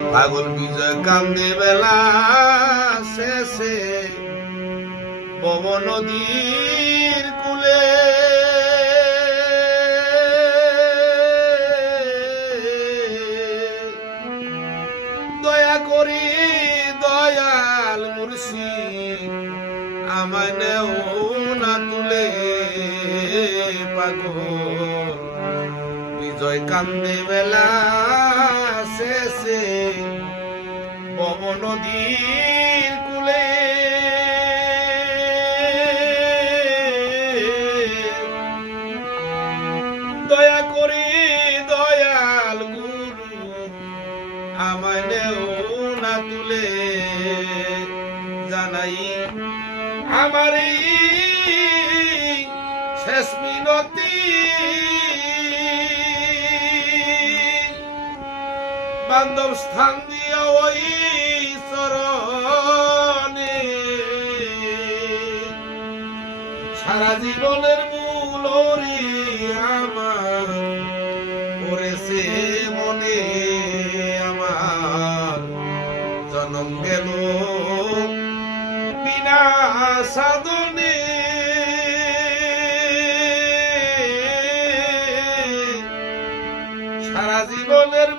পাগল বিজয় কান্দে বেলা শেষে পব নদীর কূলে দয়া করি দয়াল মুর্শিদ আমায় নেও না তুলে। পাগল বিজয় কান্দে বেলা শেষে পব নদীর কূলে দয়া করি দয়াল গুরু আমায় নেও না তুলে। জানাই আমার শেষ মিনতি বান্ধব স্থান দিয়া ওই চরণে সারা জীবনের মূলরি আমার পড়েছে মনে। আমার জনম গেল বিনা সাধনে সারা জীবনের